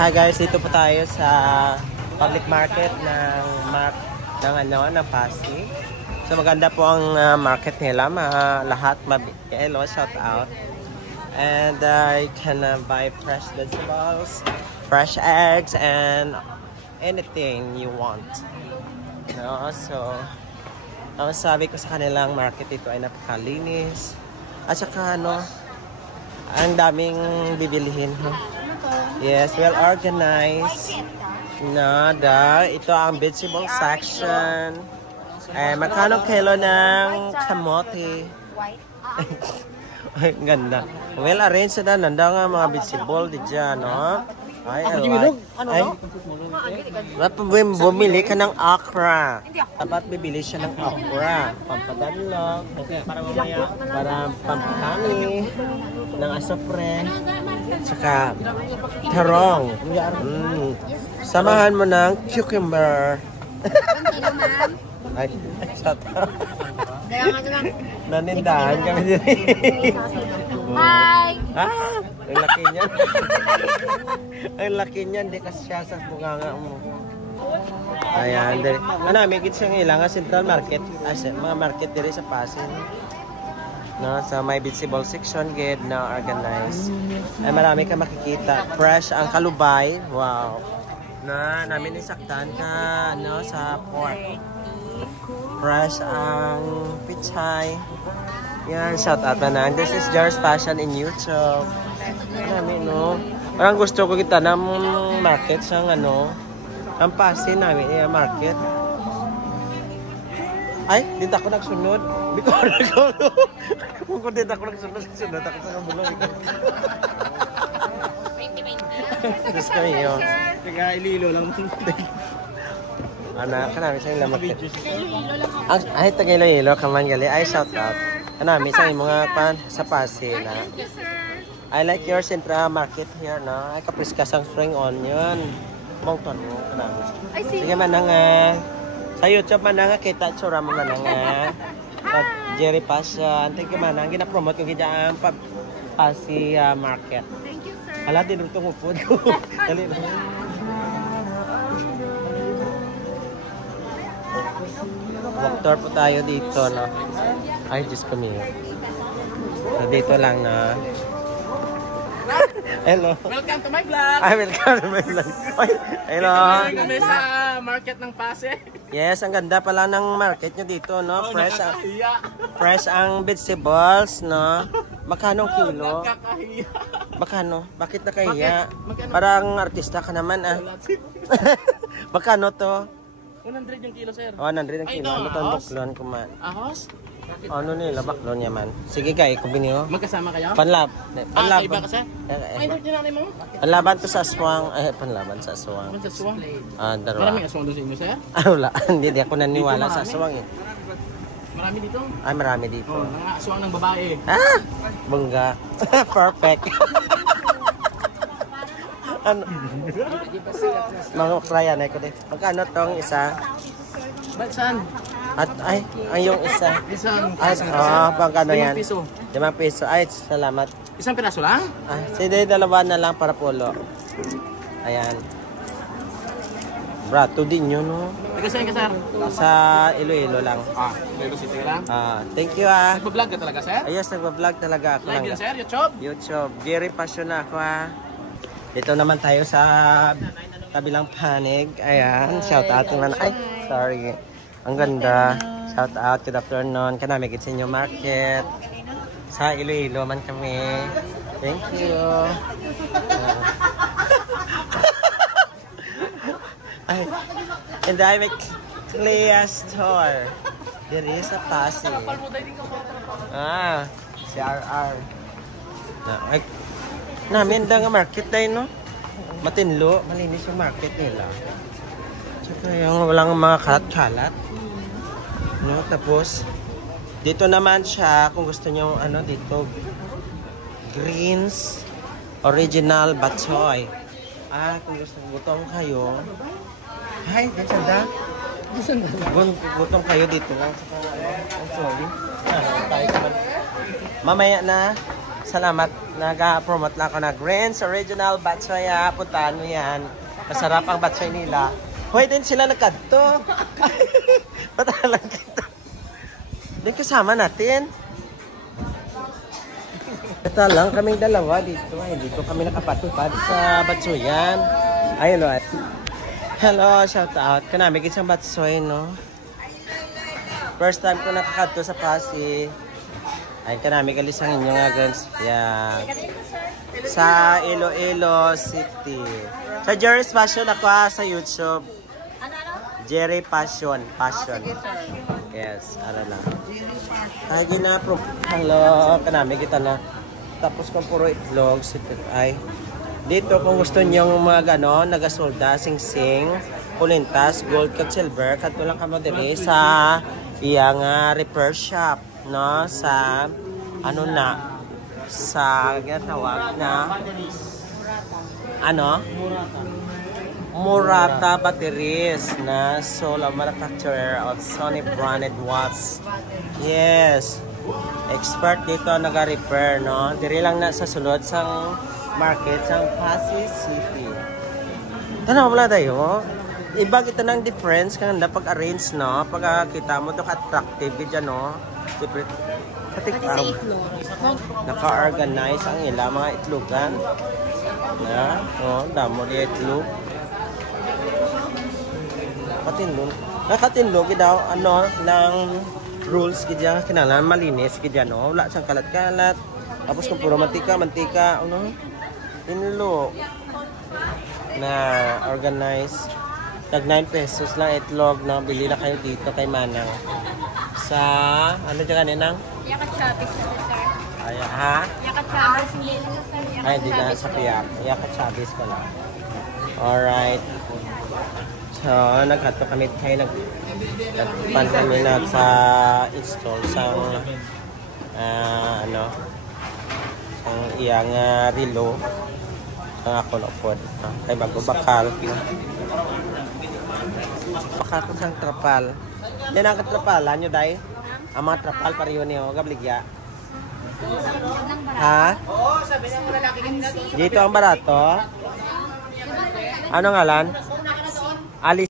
Hi guys, dito po tayo sa public market ng Pasig. So maganda po ang market nila, lahat hello, shout out. And you can buy fresh vegetables, fresh eggs, and anything you want. No? So ang sabi ko sa kanilang market dito ay napakalinis. At saka ang daming bibilihin. Yes, well organized. Ito ang vegetable section. Magkano kilo ng kamote? Ay, ganda. Well arranged na nanda nga mga vegetable dyan, no? Ay, bumili ka ng okra. Dapat bibili siya ng okra. Pampadanlog. Para pampakami ng asopre. Saka tarong. Samahan mo ng cucumber. Ay, shut up. Nanindahan kami din. Hi! Ang laki niyan. Ang laki niyan, di kasi siya sa bunganga mo. Ayan, may git siyang ilang central market. Mga market diri sa Pasig. No, sa may vegetable section, good na organized. Ay marami ka makikita. Fresh ang kalubay. Wow. Namin isaktan ka sa pork. Fresh ang pichay. Yan, shout out na. This is Jar's Fashion in YouTube. Namin, parang gusto ko kita ng market sa ang Pasig namin, market. Ay, dito ako nagsunod. Hindi ko nagsunod. Kung dito ako nagsunod ako sa kabulong. Tapos kami yun. Kaya ililo lang. Anak, kanami sa ilang market. Ay, Tagailo-ilo, kamangali. Ay, shout out. Kanami sa mga sa Pasig na. I like your central market here, no? Ay, kapris ka sang spring onion. Bongton mo, kanami. Sige, mananga. Sa YouTube, mananga, kita tsura mo, mananga. Jerry Passion. Thank you, mananga. Gina-promote ko kita ang Pasig market. Thank you, sir. Hala, din ito mo po. Dali na. Doktor po tayo dito, no? Ay, Diyos ko niyo. Dito lang, na. Hello. Welcome to my vlog. Ay, welcome to my vlog. Ay, hello. Kami sa market ng Pasig. Yes, ang ganda pala ng market nyo dito, no? Fresh ang vegetables, no? Makano kilo? Makano? Bakit nakahiya? Parang artista ka naman, ah. Makano to? 100 yung kilo, sir. 100 ang kilo. Ano to? Baklon kuman. Ahos? Ano nila? Baklon yaman. Sige kay, kubini mo. Magkasama kayo? Panlab. Iba ka, sir? Ay, ito nanay mo? Panlaban to sa aswang. Panlaban sa aswang. Ano sa aswang? Dalawa. Maraming aswang doon sa inyo, sir? Wala. Hindi ako naniwala sa aswang eh. Marami dito? Ay, marami dito. Mga aswang ng babae. Bongga. Perfect. Ano? Mga kraya na ko din. Magkano tong isa? Ba't saan? At ay, yung isa. Isang Ay, pagkano yan? 5 piso. 5 piso. Ay, salamat. Isang piraso lang? Ay, sige, dalawa na lang para pulo. Ayan. Brato din yun, no? Taga saan ka, sir? Sa Iloilo lang. Iloilo City lang? Thank you, Nagpa-vlog ka talaga, sir? Ayos, nagpa-vlog talaga ako lang. Live yun, sir? YouTube? YouTube. Very passion na ako, Dito naman tayo sa kabilang panig. Ayan, shout out naman. Ay, sorry. Ang ganda. Shout out, good afternoon. Kanami sa inyo market. Sa Iloilo man kami. Thank you. Ay, and I make Clea store. There is a Pasig. Si RR. Ay, namin nga market tayo, no? Matinlo, malinis yung market nila. Tsaka yung walang mga kalat-kalat. No? Tapos, dito naman siya, kung gusto nyo, dito, greens, original batchoy. Kung gusto butong kayo, hi, ganda. Butong kayo dito lang. Sorry. Mamaya na. Salamat. Nag-promote lang ako na Green's Original Batsoya. Puntahan mo yan. Masarap ang batsoy nila. Hoy, din sila nagkadto. Patalang kita. Din kasama natin. Ito lang kaming dalawa dito. Hindi ko kami nakapatupad sa batsoyan. Ayun o. Hello, shout out. Kanamig isang batsoy, no? First time ko nakakadto sa Pasig. Ay, kanami kalis ang inyo nga, guys. Yan. Sa Iloilo City. Sa Jerry's Passion ako sa YouTube. Jerry Passion. Yes, ano lang. Ay, ginapro. Hello, kanami kita na. Tapos kung puro itlog, ay. Dito, kung gusto nyo mga gano'n, nagasolda, sing-sing, kulintas, gold, cut, silver, kato lang kamo diri sa iyang repair shop. No, sa ano na sa ginatawag na ano Murata Batteries na sole manufacturer of Sony branded watch. Yes, expert dito naga-repair, no? Diri lang na sa sulod sang market sang Pasig City. Tanaw mo lang tayo. Iba kita ng difference kung pag-arrange, no? Pag kita mo to ka-attractive dyan, no? Siyempre, naka-organize ang ila mga itlogan. Yeah, oh, damo di itlog. Nakatinlog daw ano ng rules kidya kinahanglan malinis kidya, no? Wala sang kalat-kalat. Tapos kung puro mantika, ano? Tinlo na organize. Tag 9 pesos lang itlog, no? Bili na kayo dito kay Manang. Sa, ano dyan kaninang? Yakat Chavez, sir. Ay, ha? Yakat Chavez. Ay, hindi na sa piyak. Yakat Chavez pala. Alright. So, naghato kami tayo, nagpan kami na sa install sang, ano, ang iyang relo. Ang ako na po. Kay bago bakal. Bakal ko sang trapal. Yan ang katrapalan nyo, day? Ang mga trapal pariyo niyo, gabligya. Ha? Dito ang barato. Ano ngalan? Alice.